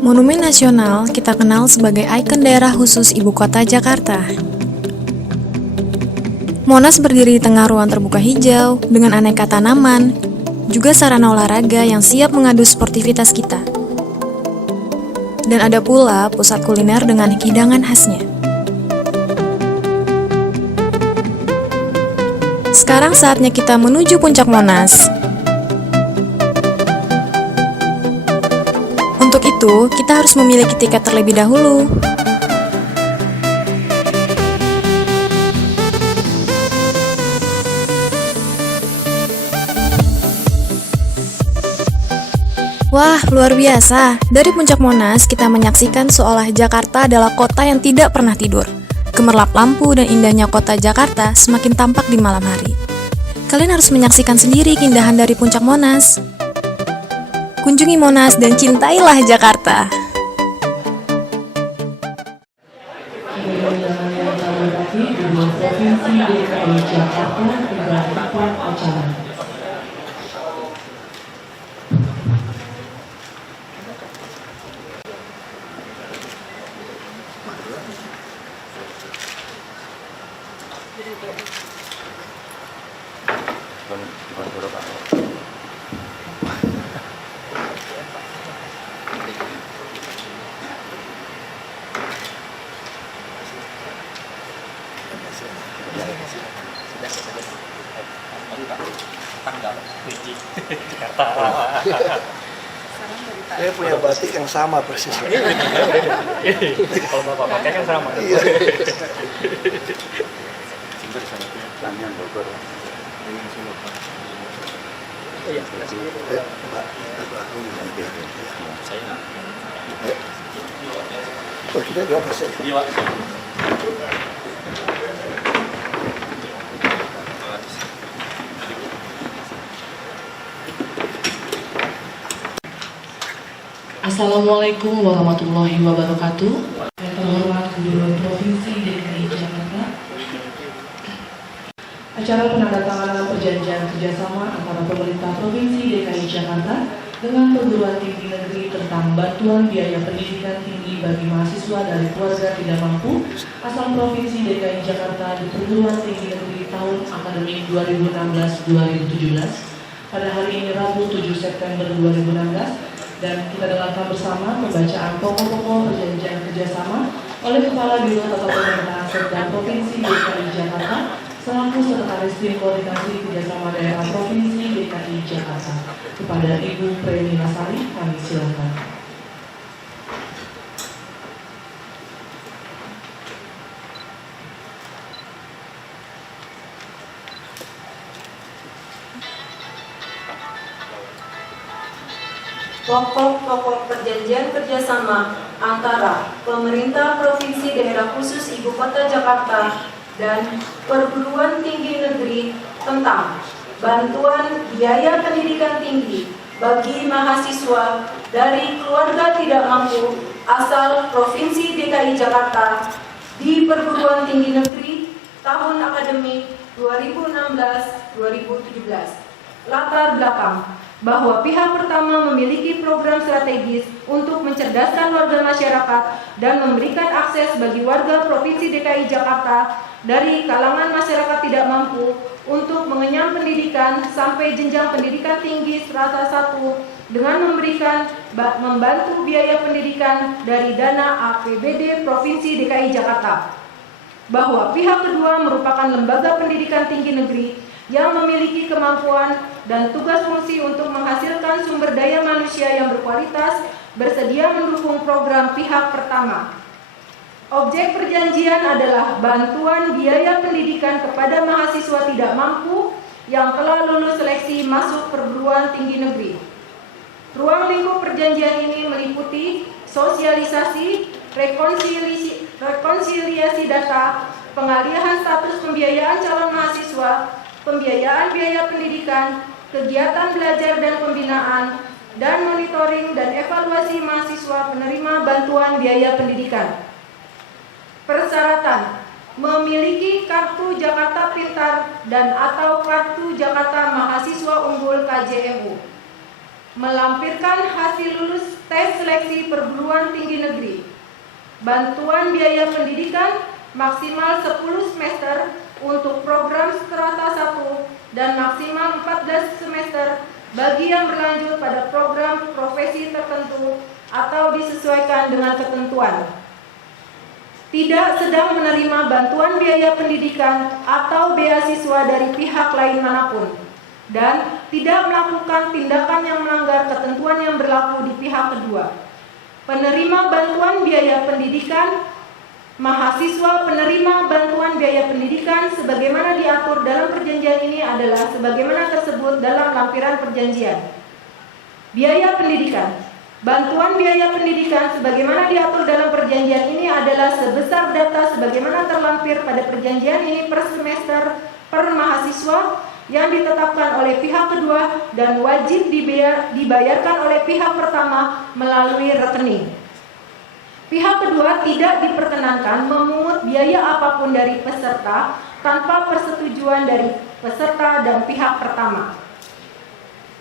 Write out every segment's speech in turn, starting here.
Monumen Nasional kita kenal sebagai ikon daerah khusus Ibu Kota Jakarta. Monas berdiri di tengah ruang terbuka hijau dengan aneka tanaman, juga sarana olahraga yang siap mengadu sportivitas kita. Dan ada pula pusat kuliner dengan hidangan khasnya. Sekarang saatnya kita menuju puncak Monas. Untuk itu, kita harus memiliki tiket terlebih dahulu. Wah, luar biasa! Dari puncak Monas, kita menyaksikan seolah Jakarta adalah kota yang tidak pernah tidur. Gemerlap lampu dan indahnya kota Jakarta semakin tampak di malam hari. Kalian harus menyaksikan sendiri keindahan dari puncak Monas. Kunjungi Monas dan cintailah Jakarta. Saya punya batik yang sama persis. Kalau bapak pakai kan sama. Iya. Iya. Oh, kita juga persis. Iya. Assalamualaikum warahmatullahi wabarakatuh. Yang terhormat Gubernur Provinsi DKI Jakarta. Acara penandatanganan perjanjian kerjasama antara pemerintah Provinsi DKI Jakarta dengan perguruan tinggi negeri tentang bantuan biaya pendidikan tinggi bagi mahasiswa dari keluarga tidak mampu asal Provinsi DKI Jakarta di perguruan tinggi negeri tahun akademik 2016-2017 pada hari ini Rabu 7 September 2016. Dan kita dengarkan bersama pembacaan pokok-pokok perjanjian kerjasama oleh Kepala Biro Tata Pemerintahan Sekda Provinsi DKI Jakarta selaku Sekretaris Tim Koordinasi Kerjasama Daerah Provinsi DKI Jakarta. Kepada Ibu Preni Nasari, kami silakan. Pokok-pokok perjanjian kerjasama antara Pemerintah Provinsi Daerah Khusus Ibu Kota Jakarta dan Perguruan Tinggi Negeri tentang bantuan biaya pendidikan tinggi bagi mahasiswa dari keluarga tidak mampu asal Provinsi DKI Jakarta di Perguruan Tinggi Negeri tahun akademik 2016-2017. Latar belakang bahwa pihak pertama memiliki program strategis untuk mencerdaskan warga masyarakat dan memberikan akses bagi warga Provinsi DKI Jakarta dari kalangan masyarakat tidak mampu untuk mengenyam pendidikan sampai jenjang pendidikan tinggi strata 1 dengan membantu biaya pendidikan dari dana APBD Provinsi DKI Jakarta. Bahwa pihak kedua merupakan lembaga pendidikan tinggi negeri yang memiliki kemampuan dan tugas fungsi untuk menghasilkan sumber daya manusia yang berkualitas, bersedia mendukung program pihak pertama. Objek perjanjian adalah bantuan biaya pendidikan kepada mahasiswa tidak mampu yang telah lulus seleksi masuk perguruan tinggi negeri. Ruang lingkup perjanjian ini meliputi sosialisasi, rekonsiliasi data, pengalihan status pembiayaan calon mahasiswa, pembiayaan biaya pendidikan, kegiatan belajar dan pembinaan, dan monitoring dan evaluasi mahasiswa penerima bantuan biaya pendidikan. Persyaratan: memiliki kartu Jakarta Pintar dan atau kartu Jakarta Mahasiswa Unggul KJMU, melampirkan hasil lulus tes seleksi perguruan tinggi negeri, bantuan biaya pendidikan maksimal 10 semester untuk program strata 1 dan maksimal 14 semester bagi yang berlanjut pada program profesi tertentu atau disesuaikan dengan ketentuan. Tidak sedang menerima bantuan biaya pendidikan atau beasiswa dari pihak lain manapun, dan tidak melakukan tindakan yang melanggar ketentuan yang berlaku di pihak kedua. Penerima bantuan biaya pendidikan, mahasiswa penerima bantuan biaya pendidikan sebagaimana diatur dalam perjanjian ini adalah sebagaimana tersebut dalam lampiran perjanjian. Biaya pendidikan. Bantuan biaya pendidikan sebagaimana diatur dalam perjanjian ini adalah sebesar data sebagaimana terlampir pada perjanjian ini per semester per mahasiswa yang ditetapkan oleh pihak kedua dan wajib dibayarkan oleh pihak pertama melalui rekening. Pihak kedua tidak diperkenankan memungut biaya apapun dari peserta tanpa persetujuan dari peserta dan pihak pertama.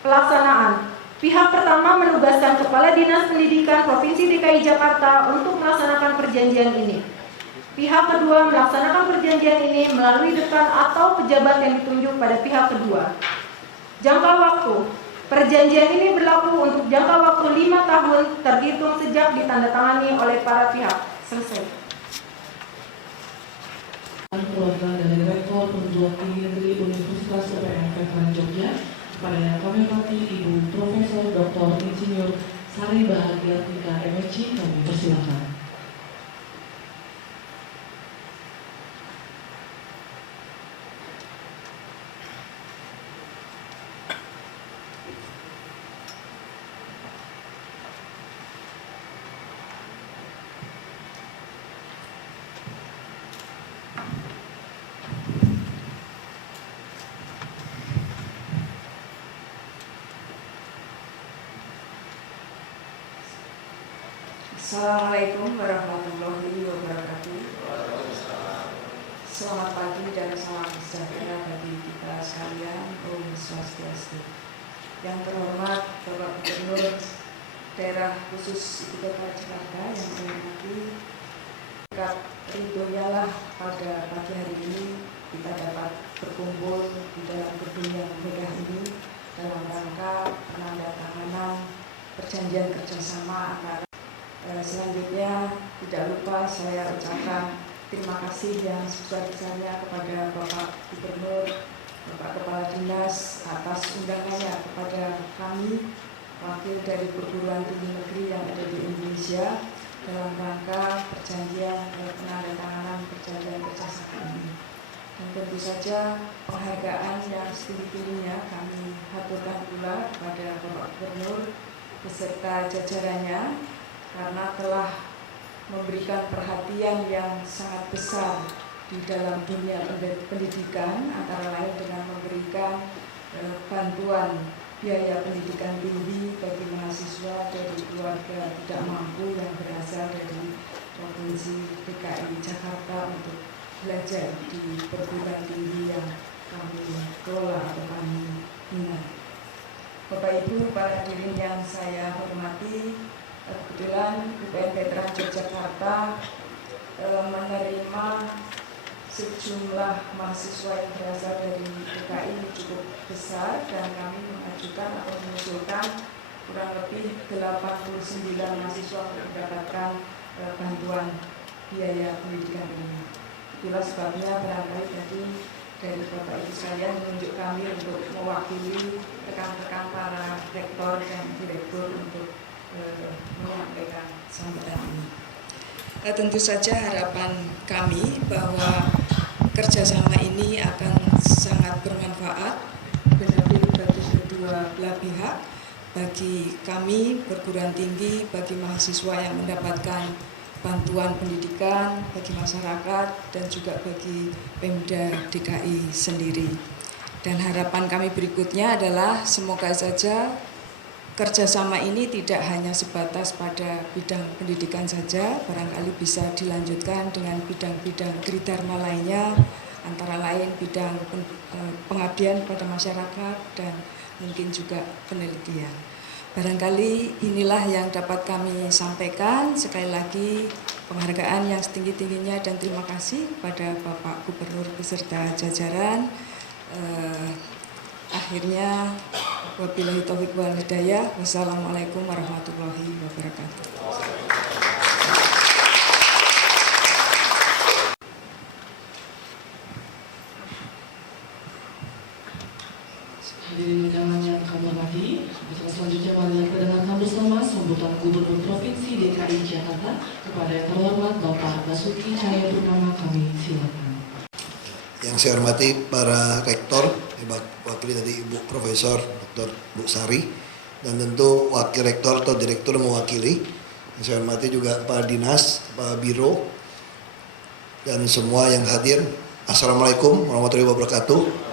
Pelaksanaan. Pihak pertama menugaskan Kepala Dinas Pendidikan Provinsi DKI Jakarta untuk melaksanakan perjanjian ini. Pihak kedua melaksanakan perjanjian ini melalui dekan atau pejabat yang ditunjuk pada pihak kedua. Jangka waktu. Perjanjian ini berlaku untuk jangka waktu 5 tahun terhitung sejak ditandatangani oleh para pihak. Selesai. Perwakilan dari Rektor Perguruan Tinggi Negeri Universitas UPN Veteran Jogja, kepada yang kami hormati Ibu Profesor Dr. Insinyur Sari Bahagia Tika MSc, kami persilakan. Assalamualaikum warahmatullahi wabarakatuh. Selamat pagi dan salam sejahtera bagi kita sekalian. Om Swastiastu. Yang terhormat Bapak Gubernur Daerah Khusus Ibu Kota Jakarta yang saya hormati, berkat ridhonya lah pada pagi hari ini kita dapat berkumpul di dalam gedung yang megah ini dalam rangka penandatanganan perjanjian kerjasama antara. Selanjutnya tidak lupa saya ucapkan terima kasih yang sebesar-besarnya kepada Bapak Gubernur, Bapak Kepala Dinas atas undangannya kepada kami wakil dari perguruan tinggi negeri yang ada di Indonesia dalam rangka perjanjian penandatanganan perjanjian kerjasama ini. Dan tentu saja penghargaan yang setinggi-tingginya kami haturkan pula kepada Bapak Gubernur beserta jajarannya karena telah memberikan perhatian yang sangat besar di dalam dunia pendidikan, antara lain dengan memberikan bantuan biaya pendidikan tinggi bagi mahasiswa dari keluarga tidak mampu yang berasal dari Provinsi DKI Jakarta untuk belajar di perguruan tinggi yang kami kelola atau kami bina. Bapak Ibu, para hadirin yang saya hormati, kebetulan UPN Veteran Yogyakarta menerima sejumlah mahasiswa yang berasal dari DKI cukup besar dan kami mengajukan atau mengusulkan kurang lebih 89 mahasiswa untuk mendapatkan bantuan biaya pendidikan ini. Itulah sebabnya barangkali tadi dari Bapak Ibu sekalian menunjuk kami untuk mewakili rekan-rekan para rektor dan direktur untuk menyampaikan sambutan ini. Tentu saja harapan kami bahwa kerjasama ini akan sangat bermanfaat benar-benar bagi kedua belah pihak, bagi kami perguruan tinggi, bagi mahasiswa yang mendapatkan bantuan pendidikan, bagi masyarakat dan juga bagi Pemda DKI sendiri. Dan harapan kami berikutnya adalah semoga saja kerjasama ini tidak hanya sebatas pada bidang pendidikan saja, barangkali bisa dilanjutkan dengan bidang-bidang tridharma lainnya antara lain bidang pengabdian pada masyarakat dan mungkin juga penelitian. Barangkali inilah yang dapat kami sampaikan. Sekali lagi penghargaan yang setinggi-tingginya dan terima kasih pada Bapak Gubernur beserta jajaran. Akhirnya wabillahi taufiq wal hidayah. Wassalamualaikum warahmatullahi wabarakatuh. Hadirin undangan yang kami hormati, selanjutnya mari kita dengarkan bersama sambutan Gubernur Provinsi DKI Jakarta kepada yang terhormat Bapak Basuki Cahayapurnama. Kami silakan. Yang saya hormati para rektor, wakili tadi Ibu Profesor Dr. Bu Sari, dan tentu wakil rektor atau direktur mewakili. Yang saya hormati juga Pak Dinas, Pak Biro, dan semua yang hadir. Assalamualaikum warahmatullahi wabarakatuh.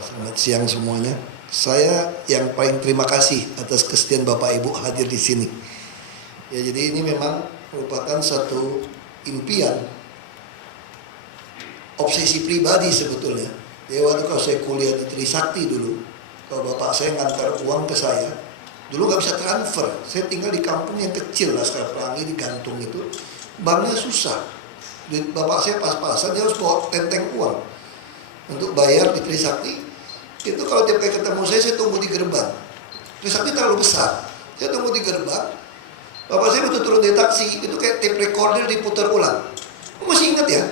Selamat siang semuanya. Saya yang paling terima kasih atas kesediaan Bapak Ibu hadir di sini. Ya, jadi ini memang merupakan satu impian, obsesi pribadi sebetulnya. Ya, waktu kalau saya kuliah di Trisakti dulu, kalau bapak saya ngantar uang ke saya, dulu nggak bisa transfer. Saya tinggal di kampung yang kecil, Laskar Pelangi di Gantung itu, banknya susah. Bapak saya pas-pasan dia harus bawa tenteng uang untuk bayar di Trisakti. Itu kalau tiap kali ketemu saya tunggu di gerbang. Trisakti terlalu besar, saya tunggu di gerbang. Bapak saya betul turun dari taksi, itu kayak tape recorder diputar ulang. Kamu masih ingat ya?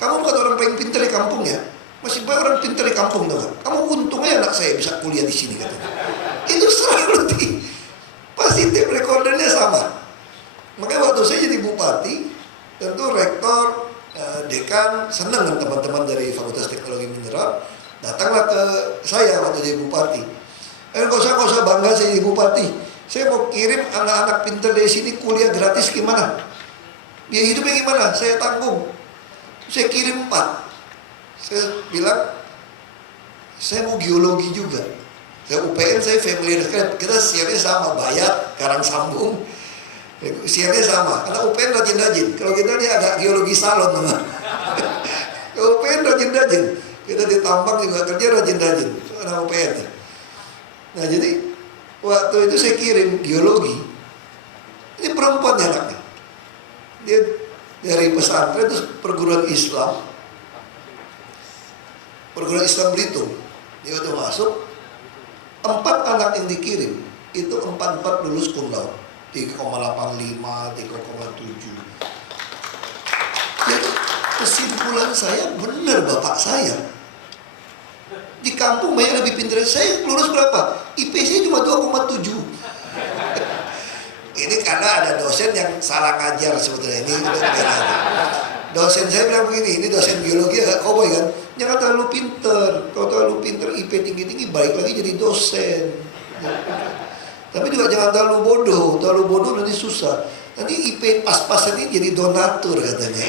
Kamu bukan orang paling pintar di kampung ya? Masih banyak orang pintar di kampung tuh kan? Kamu untungnya anak saya bisa kuliah di sini katanya. Itu selalu pasti tape recordernya sama. Makanya waktu saya jadi bupati, tentu rektor, dekan senang dengan teman-teman dari Fakultas Teknologi Mineral. Datanglah ke saya waktu jadi bupati. Gak usah bangga saya jadi bupati. Saya mau kirim anak-anak pintar dari sini kuliah gratis gimana? Biaya hidupnya gimana? Saya tanggung. Saya kirim 4. Saya bilang, saya mau geologi juga. Saya UPN, saya familiar sekali. Kita siarnya sama, Bayat, Karang Sambung. Siarnya sama. Karena UPN rajin-rajin. Kalau kita ini agak geologi salon teman. UPN rajin-rajin. Kita di tambang juga kerja rajin-rajin. Itu anak UPN. Nah jadi waktu itu saya kirim geologi. Ini perempuan anaknya. Dia dari pesantren terus perguruan Islam Belitung. Dia waktu masuk 4 anak yang dikirim itu 4 lulus cum laude 3,85, 3,7. Jadi kesimpulan saya benar bapak saya. Di kampung banyak lebih pintar. Saya lulus berapa? IP saya cuma 2,7. Ini karena ada dosen yang salah ngajar sebetulnya. Ini dosen saya bilang begini, ini dosen biologi agak koboi kan. Jangan terlalu pintar. Kalau terlalu pintar IP tinggi-tinggi balik lagi jadi dosen. Tapi juga jangan terlalu bodoh nanti susah. Nanti IP pas-pasan ini jadi donatur katanya.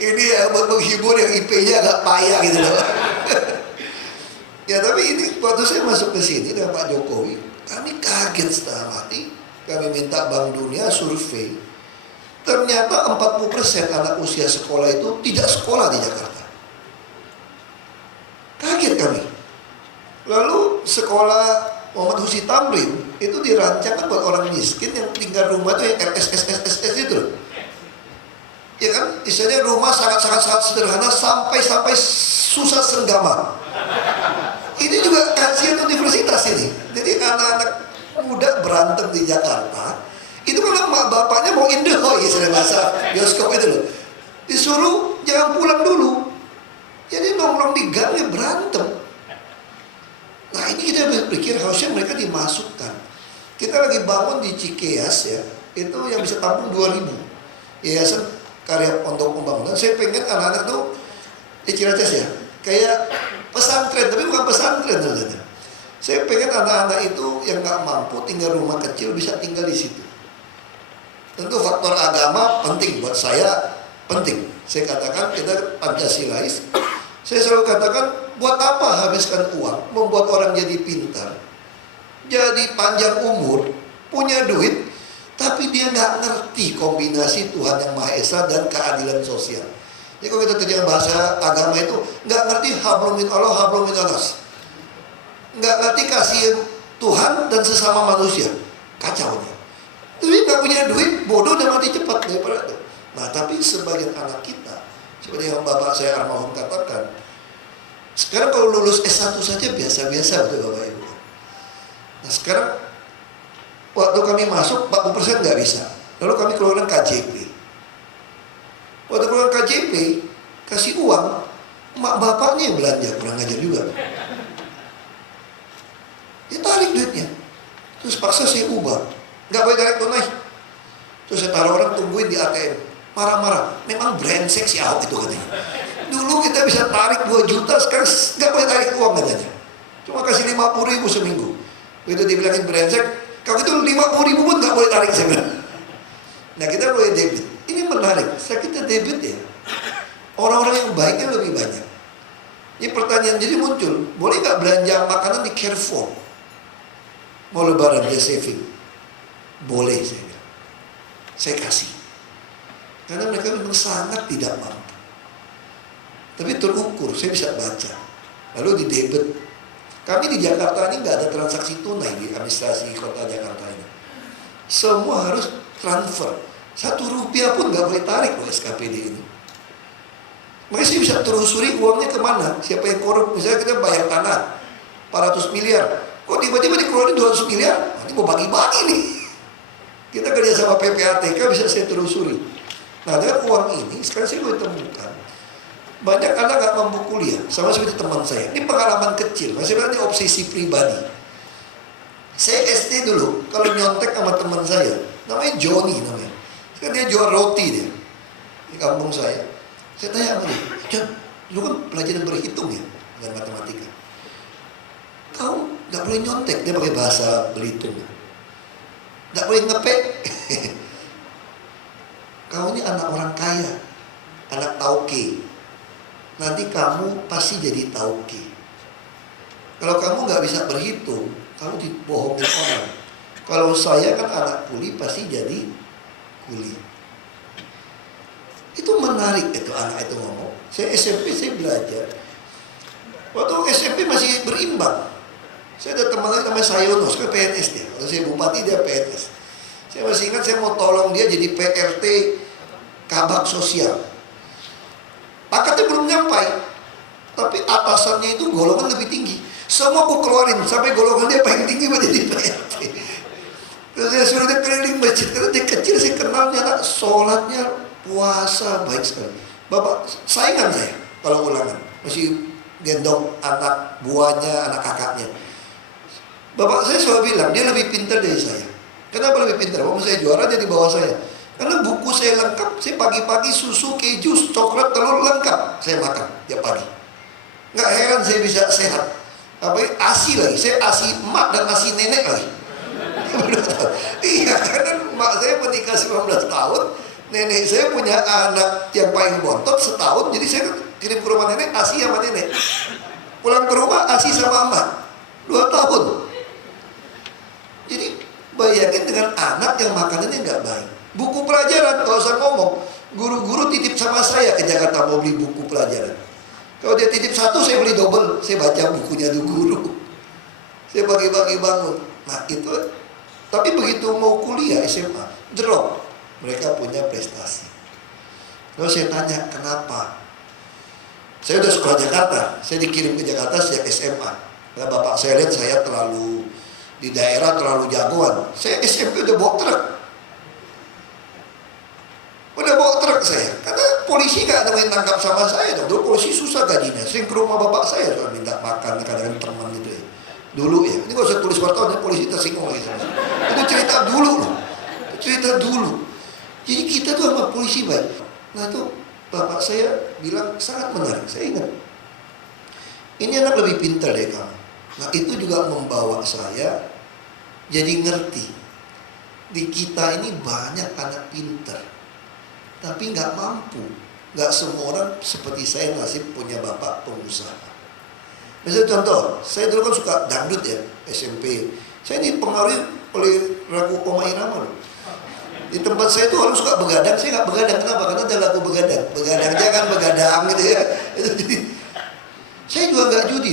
Ini buat menghibur yang IP-nya agak payah gitu loh. Ya tapi ini waktu saya masuk ke sini dengan Pak Jokowi, kami kaget setengah mati. Kami minta Bank Dunia survei. Ternyata 40% anak usia sekolah itu tidak sekolah di Jakarta. Kaget kami. Lalu sekolah Muhammad Husi Tamrin itu dirancang buat orang miskin yang tinggal rumah itu yang RSSSS itu. Ya kan, istilahnya rumah sangat sederhana sampai susah senggama. Ini juga kajian universitas ini. Jadi anak-anak muda berantem di Jakarta, itu kalau mak bapaknya mau indehoy istilah bahasa bioskop itu loh. Disuruh jangan pulang dulu. Jadi nongkrong di gang ya berantem. Nah ini kita berpikir harusnya mereka dimasukkan. Kita lagi bangun di Cikeas ya, itu yang bisa tampung 2.000. Yayasan Karya Pondok Pembangunan. Saya pengen anak-anak tuh di Ciracas ya, kayak pesantren, tapi bukan pesantren sebenarnya. Saya pengen anak-anak itu yang nggak mampu tinggal rumah kecil bisa tinggal di situ. Tentu faktor agama penting buat saya, penting. Saya katakan kita Pancasilais. Saya selalu katakan, buat apa habiskan uang membuat orang jadi pintar, jadi panjang umur, punya duit, tapi dia nggak ngerti kombinasi Tuhan Yang Maha Esa dan keadilan sosial. Jadi kalau kita terjemah bahasa agama itu nggak ngerti hablum min Allah, hablum min nas, nggak ngerti kasih Tuhan dan sesama manusia, kacau nih. Tapi nggak punya duit, bodoh dan mati cepat daripada itu. Nah, tapi sebagian anak kita, seperti yang bapak saya almarhum katakan, sekarang kalau lulus S1 saja biasa-biasa, betul Bapak Ibu. Nah sekarang waktu kami masuk 40% nggak bisa. Lalu kami keluarkan KJP. Waktu keluar KJP, kasih uang, mak bapaknya yang belanja, kurang ajar juga. Dia tarik duitnya. Terus paksa saya ubah. Nggak boleh tarik tunai. Terus saya taruh orang tungguin di ATM. Marah-marah. Memang brengsek si Ahok itu katanya. Dulu kita bisa tarik 2 juta, sekarang nggak boleh tarik uang katanya. Cuma kasih 50.000 seminggu. Begitu dibilangin brengsek, kalau itu 50.000 pun nggak boleh tarik saya bilang. Nah kita boleh debit. Ini menarik, saya kita debit ya. Orang-orang yang baiknya lebih banyak. Ini pertanyaan jadi muncul, boleh nggak belanja makanan di Carrefour? Mau lebaran dia saving? Boleh saya bilang. Saya kasih. Karena mereka memang sangat tidak mampu. Tapi terukur, saya bisa baca. Lalu di debit. Kami di Jakarta ini nggak ada transaksi tunai di administrasi kota Jakarta ini. Semua harus transfer. 1 rupiah pun nggak boleh tarik loh SKPD ini. Makanya saya bisa telusuri uangnya kemana, siapa yang korup. Misalnya kita bayar tanah 400 miliar, kok tiba-tiba dikeluarin 200 miliar, nah, ini mau bagi-bagi nih. Kita kerja sama PPATK bisa saya telusuri. Nah dengan uang ini sekarang saya boleh temukan banyak anak nggak mampu kuliah, sama seperti teman saya. Ini pengalaman kecil, masih bilang ini obsesi pribadi. Saya SD dulu, kalau nyontek sama teman saya, namanya Johnny namanya. Kan dia jual roti dia di kampung saya. Saya tanya sama dia, John, lu kan pelajaran berhitung ya dan matematika. Kau nggak boleh nyontek, dia pakai bahasa Belitung. Nggak boleh ngepek. Kau ini anak orang kaya, anak tauke. Nanti kamu pasti jadi tauke. Kalau kamu nggak bisa berhitung, kamu dibohongin orang. Kalau saya kan anak kuli pasti jadi kuli. Itu menarik itu anak itu ngomong. Saya SMP saya belajar. Waktu SMP masih berimbang. Saya ada teman lagi namanya Sayono, sekarang PNS dia. Waktu saya bupati dia PNS. Saya masih ingat saya mau tolong dia jadi PRT kabak sosial. Paketnya belum nyampai, tapi atasannya itu golongan lebih tinggi. Semua aku keluarin sampai golongan dia paling tinggi buat jadi PRT. Terus saya suruh dia keliling masjid, karena dia kecil saya kenalnya, anak sholatnya, puasa baik sekali. Bapak saingan saya kalau ulangan, masih gendong anak buahnya, anak kakaknya. Bapak saya selalu bilang dia lebih pintar dari saya. Kenapa lebih pintar? Waktu saya juara dia di bawah saya. Karena buku saya lengkap, saya pagi-pagi susu, keju, coklat, telur lengkap saya makan tiap pagi. Nggak heran saya bisa sehat. Apalagi ASI lagi, saya ASI emak dan ASI nenek lagi. Iya, karena emak saya menikah 19 tahun, nenek saya punya anak yang paling bontot setahun, jadi saya kirim ke rumah nenek, ASI sama nenek. Pulang ke rumah, ASI sama emak, 2 tahun. Jadi bayangin dengan anak yang makanannya nggak baik. Buku pelajaran, kalau usah ngomong, guru-guru titip sama saya ke Jakarta mau beli buku pelajaran. Kalau dia titip 1, saya beli double, saya baca bukunya tuh guru. Saya bagi-bagi bangun. Nah itu, tapi begitu mau kuliah SMA, drop. Mereka punya prestasi. Lalu saya tanya, kenapa? Saya udah sekolah Jakarta, saya dikirim ke Jakarta sejak SMA. Karena bapak saya lihat saya terlalu, di daerah terlalu jagoan. Saya SMP udah bawa truk. Udah bawa truk saya, karena polisi gak ada yang tangkap sama saya dong. Dulu polisi susah gajinya, sering ke rumah bapak saya soal minta makan, kadang-kadang teman gitu ya. Dulu ya, ini gak usah tulis wartawan, polisi tersinggung lagi sama saya. Itu cerita dulu loh, cerita dulu. Jadi kita tuh sama polisi baik. Nah itu bapak saya bilang sangat menarik, saya ingat. Ini anak lebih pintar dari kamu. Nah itu juga membawa saya jadi ngerti. Di kita ini banyak anak pintar, tapi nggak mampu. Nggak semua orang seperti saya nasib punya bapak pengusaha. Misalnya contoh, saya dulu kan suka dangdut ya, SMP. Saya dipengaruhi oleh Ragu Koma Irama loh. Di tempat saya itu orang suka begadang, saya nggak begadang. Kenapa? Karena ada lagu begadang. Begadang jangan begadang gitu ya. Jadi, saya juga nggak judi.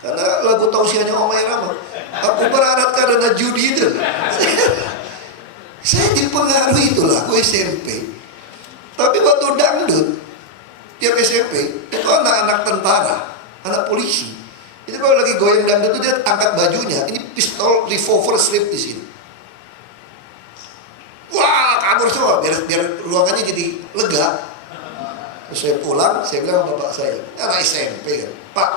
Karena lagu tausiahnya Omay Rama. Aku berarat karena judi itu. Saya dipengaruhi itu lagu SMP. Tapi waktu dangdut, tiap SMP, itu anak-anak tentara, anak polisi. Itu kalau lagi goyang dangdut itu dia angkat bajunya, ini pistol revolver slip di sini. Wah, kabur semua, biar ruangannya jadi lega. Terus saya pulang, saya bilang sama bapak saya, anak SMP kan, Pak,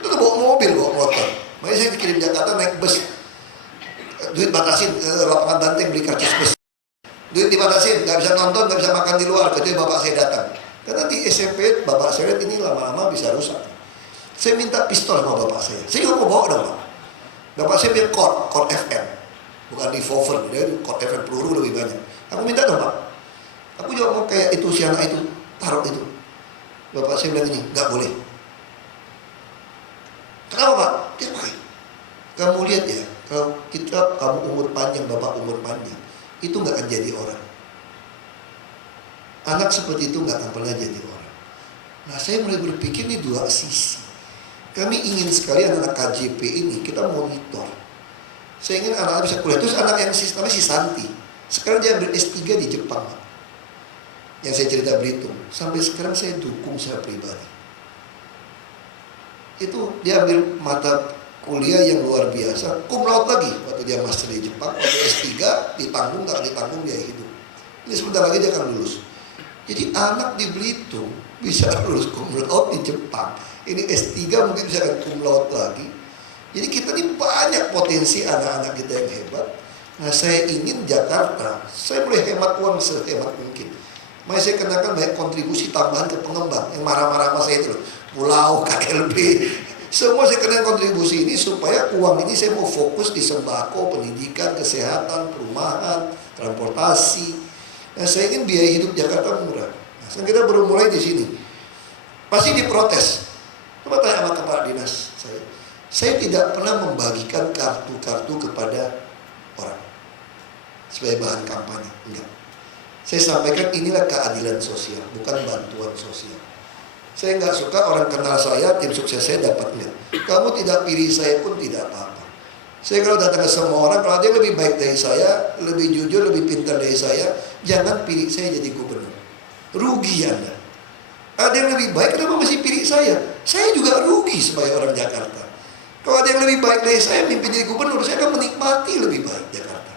itu tuh bawa mobil, bawa motor. Makanya saya dikirim Jakarta naik bus. Duit batasin, lapangan Banteng beli karcis bus. Duit dibatasin, nggak bisa nonton, nggak bisa makan di luar, kecuali bapak saya datang. Karena di SMP, bapak saya lihat ini lama-lama bisa rusak. Saya minta pistol sama bapak saya nggak mau bawa dong Pak. Bapak saya punya Colt FM, bukan revolver, dia Colt FM peluru lebih banyak. Aku minta dong Pak, aku juga mau kayak itu si anak itu, taruh itu. Bapak saya bilang ini, nggak boleh. Kenapa Pak? Dia pakai. Kamu lihat ya, kalau kamu umur panjang, bapak umur panjang, itu nggak akan jadi orang. Anak seperti itu nggak akan pernah jadi orang. Nah saya mulai berpikir ini dua sisi. Kami ingin sekali anak-anak KJP ini kita monitor. Saya ingin anak-anak bisa kuliah. Terus anak yang namanya si Santi, sekarang dia ambil S3 di Jepang, Pak. Yang saya cerita Belitung. Sampai sekarang saya dukung saya pribadi. Itu dia ambil mata kuliah yang luar biasa, cum laude lagi waktu dia master di Jepang. Waktu S3 ditanggung, nggak ditanggung dia hidup. Ini sebentar lagi dia akan lulus. Jadi anak di Belitung bisa lulus cum laude di Jepang. Ini S3 mungkin bisa cum laude lagi. Jadi kita ini banyak potensi anak-anak kita yang hebat. Nah saya ingin Jakarta, saya boleh hemat uang sehemat mungkin. Makanya saya kenakan banyak kontribusi tambahan ke pengembang yang marah-marah sama saya itu loh. Pulau, KLB, semua saya kenakan kontribusi ini supaya uang ini saya mau fokus di sembako, pendidikan, kesehatan, perumahan, transportasi. Nah saya ingin biaya hidup Jakarta murah. Nah, saya kira baru mulai di sini. Pasti diprotes. Coba tanya sama kepala dinas saya. Saya tidak pernah membagikan kartu-kartu kepada orang sebagai bahan kampanye, enggak. Saya sampaikan inilah keadilan sosial, bukan bantuan sosial. Saya nggak suka orang kenal saya, tim sukses saya dapat enggak. Kamu tidak pilih saya pun tidak apa-apa. Saya kalau datang ke semua orang, kalau dia lebih baik dari saya, lebih jujur, lebih pintar dari saya, jangan pilih saya jadi gubernur. Rugi Anda. Ada yang lebih baik, kenapa masih pilih saya? Saya juga rugi sebagai orang Jakarta. Kalau ada yang lebih baik dari saya mimpin jadi gubernur, saya akan menikmati lebih baik Jakarta.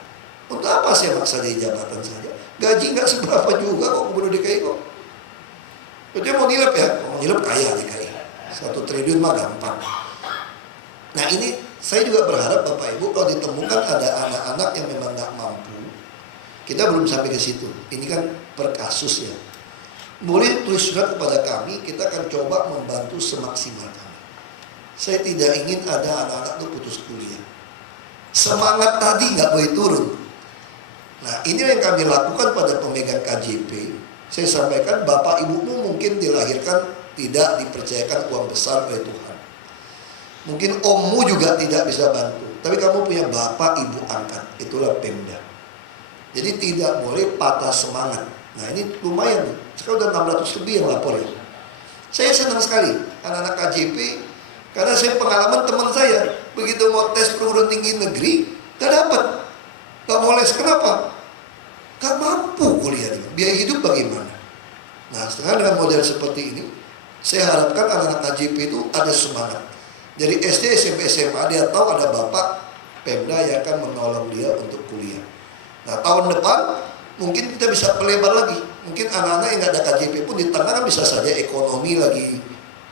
Untuk apa saya maksa jadi jabatan saja? Gaji nggak seberapa juga kok gubernur DKI kok. Dia mau nilep ya, mau nilep kaya DKI. 1 triliun mah gampang. Nah ini saya juga berharap Bapak Ibu kalau ditemukan ada anak-anak yang memang nggak mampu, kita belum sampai ke situ. Ini kan per kasus ya. Boleh tulis surat kepada kami, kita akan coba membantu semaksimal kami. Saya tidak ingin ada anak-anak itu putus kuliah. Semangat tadi nggak boleh turun. Nah ini yang kami lakukan pada pemegang KJP. Saya sampaikan bapak ibumu mungkin dilahirkan tidak dipercayakan uang besar oleh Tuhan. Mungkin ommu juga tidak bisa bantu. Tapi kamu punya bapak ibu angkat, itulah Pemda. Jadi tidak boleh patah semangat. Nah ini lumayan nih. Sekarang udah 600 lebih yang lapor ya. Saya senang sekali anak-anak KJP karena saya pengalaman teman saya begitu mau tes perguruan tinggi negeri gak dapat, gak mau les. Kenapa? Gak mampu kuliah nih. Biaya hidup bagaimana? Nah sekarang dengan model seperti ini, saya harapkan anak-anak KJP itu ada semangat. Dari SD, SMP, SMA dia tahu ada bapak Pemda yang akan menolong dia untuk kuliah. Nah tahun depan mungkin kita bisa melebar lagi. Mungkin anak-anak yang nggak ada KJP pun di tengah kan bisa saja ekonomi lagi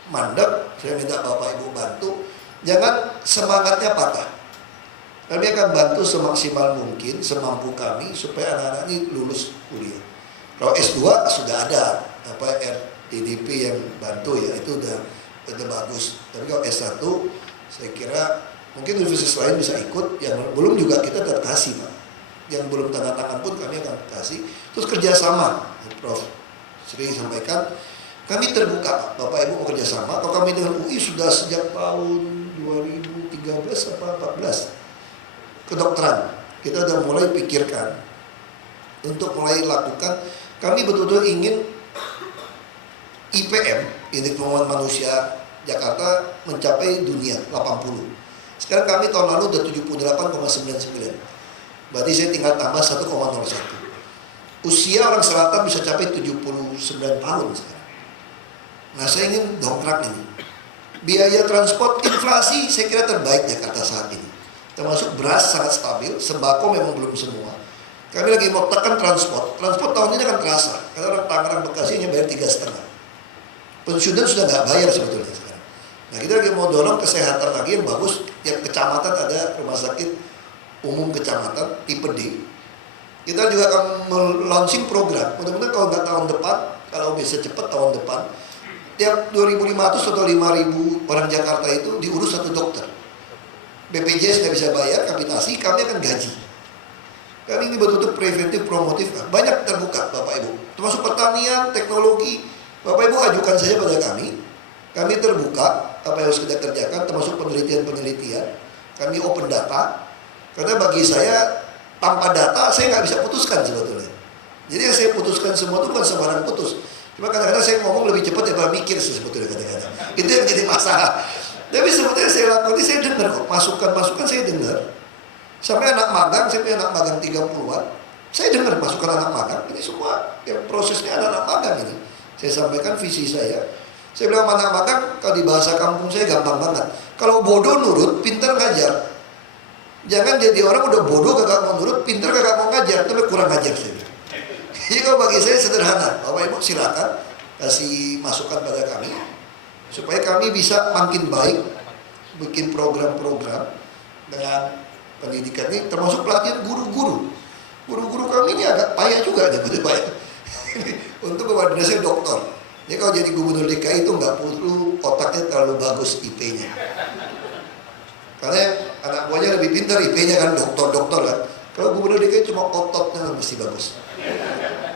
mandek. Saya minta Bapak Ibu bantu. Jangan semangatnya patah. Kami akan bantu semaksimal mungkin, semampu kami supaya anak-anak ini lulus kuliah. Kalau S2 sudah ada RTDP yang bantu ya, itu udah bagus. Tapi kalau S1 saya kira mungkin universitas lain bisa ikut. Yang belum juga kita tetap kasih Pak. Yang belum tanda tangan pun kami akan kasih. Terus kerjasama, Prof. Sering sampaikan, kami terbuka, Bapak Ibu mau kerjasama. Kalau kami dengan UI sudah sejak tahun 2013 atau 14 kedokteran, kita sudah mulai pikirkan untuk mulai lakukan. Kami betul-betul ingin IPM, Indeks Pembangunan Manusia Jakarta, mencapai dunia 80. Sekarang kami tahun lalu udah 78,99. Berarti saya tinggal tambah 1,01. Usia orang selatan bisa capai 79 tahun sekarang. Nah, saya ingin dongkrak ini. Biaya transport, inflasi saya kira terbaik Jakarta saat ini. Termasuk beras sangat stabil, sembako memang belum semua. Kami lagi mau tekan transport. Transport tahun ini akan terasa. Karena orang Tangerang Bekasi hanya bayar 3,5. Pensiunan sudah nggak bayar sebetulnya sekarang. Nah, kita lagi mau dorong kesehatan lagi yang bagus. Tiap kecamatan ada rumah sakit umum kecamatan tipe D. Kita juga akan launching program. Mudah-mudahan kalau nggak tahun depan, kalau bisa cepat tahun depan, tiap 2.500 atau 5.000 orang Jakarta itu diurus satu dokter. BPJS nggak bisa bayar, kapitasi, kami akan gaji. Kami ini betul-betul preventif, promotif. Banyak terbuka Bapak Ibu. Termasuk pertanian, teknologi. Bapak Ibu ajukan saja pada kami. Kami terbuka, apa yang harus kita kerjakan, termasuk penelitian-penelitian. Kami open data. Karena bagi saya, tanpa data, saya nggak bisa putuskan sebetulnya. Jadi yang saya putuskan semua itu bukan sembarang putus. Cuma kadang-kadang saya ngomong lebih cepat daripada mikir sebetulnya kadang-kadang. Itu yang jadi masalah. Tapi sebetulnya saya lakukan ini, saya dengar kok. Masukan-masukan saya dengar. Sampai anak magang, saya punya anak magang 30-an. Saya dengar masukan anak magang. Ini semua yang prosesnya anak magang ini. Saya sampaikan visi saya. Saya bilang sama anak magang, kalau di bahasa kampung saya gampang banget. Kalau bodoh nurut, pintar ngajar. Jangan jadi orang udah bodoh kagak mau nurut, pintar kagak mau ngajar, tapi kurang ngajar saya. Jadi kalau bagi saya sederhana, Bapak Ibu silakan kasih masukan pada kami supaya kami bisa makin baik bikin program-program dengan pendidikan ini, termasuk pelatihan guru-guru. Guru-guru kami ini agak payah juga nih, betul payah. Untuk kepada saya dokter. Jadi kalau jadi gubernur DKI itu nggak perlu otaknya terlalu bagus IP-nya. Karena anak buahnya lebih pintar, IP-nya kan dokter-dokter kan. Kalau gubernur DKI cuma ototnya mesti bagus.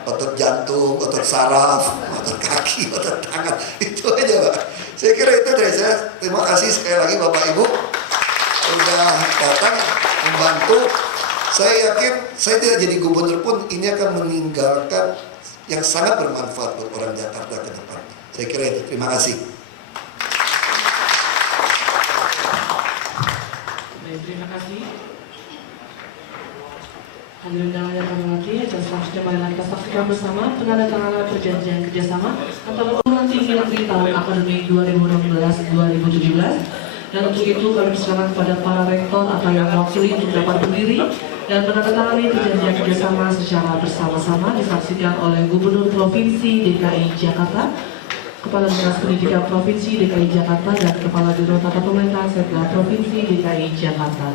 Otot jantung, otot saraf, otot kaki, otot tangan. Itu aja Pak. Saya kira itu dari saya. Terima kasih sekali lagi Bapak Ibu sudah datang membantu. Saya yakin saya tidak jadi gubernur pun ini akan meninggalkan yang sangat bermanfaat buat orang Jakarta ke depan. Saya kira itu. Terima kasih. Terima kasih. Hadirin undangan yang kami hormati, dan selanjutnya marilah kita saksikan bersama penandatanganan perjanjian kerjasama antara Perguruan Tinggi Negeri tahun akademik 2016-2017. Dan untuk itu kami persilakan kepada para rektor atau yang mewakili untuk dapat berdiri dan menandatangani perjanjian kerjasama secara bersama-sama disaksikan oleh Gubernur Provinsi DKI Jakarta, Kepala Dinas Pendidikan Provinsi DKI Jakarta, dan Kepala Biro Tata Pemerintahan Setda Provinsi DKI Jakarta.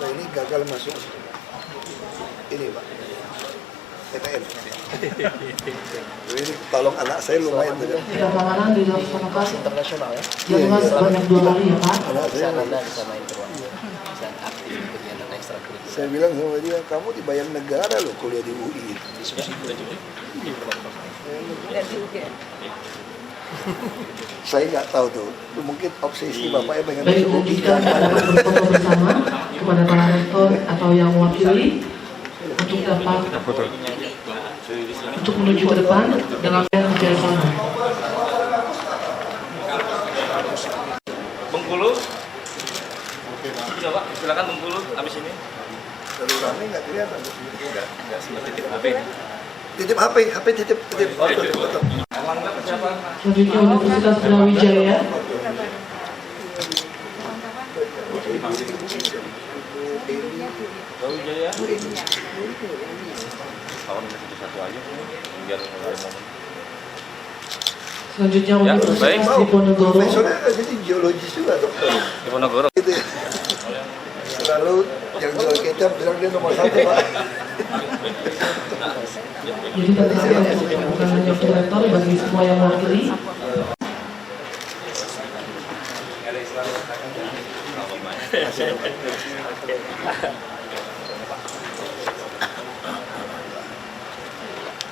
Saya ini gagal masuk ini Pak, PTN. Ini tolong anak saya lumayan juga. Kedatangan dilaksanakan Internasional ya. jadwal sebanyak 2 kali ya Pak. Anak saya Bisa main ke ruang. Bisa aktif kegiatan ekstrakurikuler. Saya bilang sama dia, kamu dibayar negara loh kuliah di UI. Diskusi kita juga. Saya nggak tahu tuh, itu mungkin obsesi bapaknya pengen Baik, masuk dan UI. jika dapat berfoto bersama kepada para rektor atau yang mewakili untuk dapat untuk menuju ke depan dalam kerjasama. Bengkulu. Coba silakan Bengkulu habis ini. Terlalu rame nggak kelihatan. Enggak sempat titip HP. Titip HP titip. Betul. Alangkah persiapan. Selanjutnya Universitas Brawijaya. Brawijaya. Tahun satu aja biar mulai momen. Selanjutnya Ya, Universitas baik. Diponegoro. Profesornya jadi geologis juga dokter. Diponegoro. Gitu ya. Selalu yang jual kecap bilang dia nomor 1 Pak. Jadi terima kasih bukan hanya untuk rektor, bagi semua yang mewakili.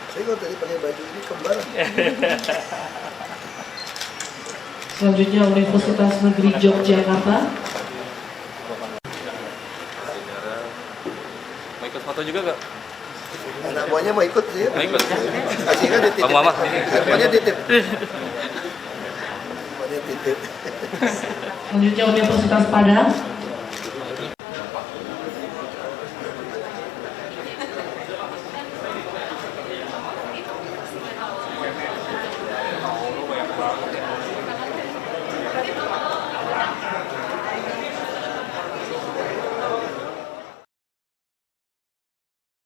Saya kalau tadi pakai baju ini kembar. Selanjutnya Universitas Negeri Yogyakarta. Mau ikut foto juga gak? Anak buahnya mau ikut sih. Mau ikut? Kasihkan dititip. Bang Mama. Buahnya titip. Buahnya titip. Selanjutnya Universitas Padang.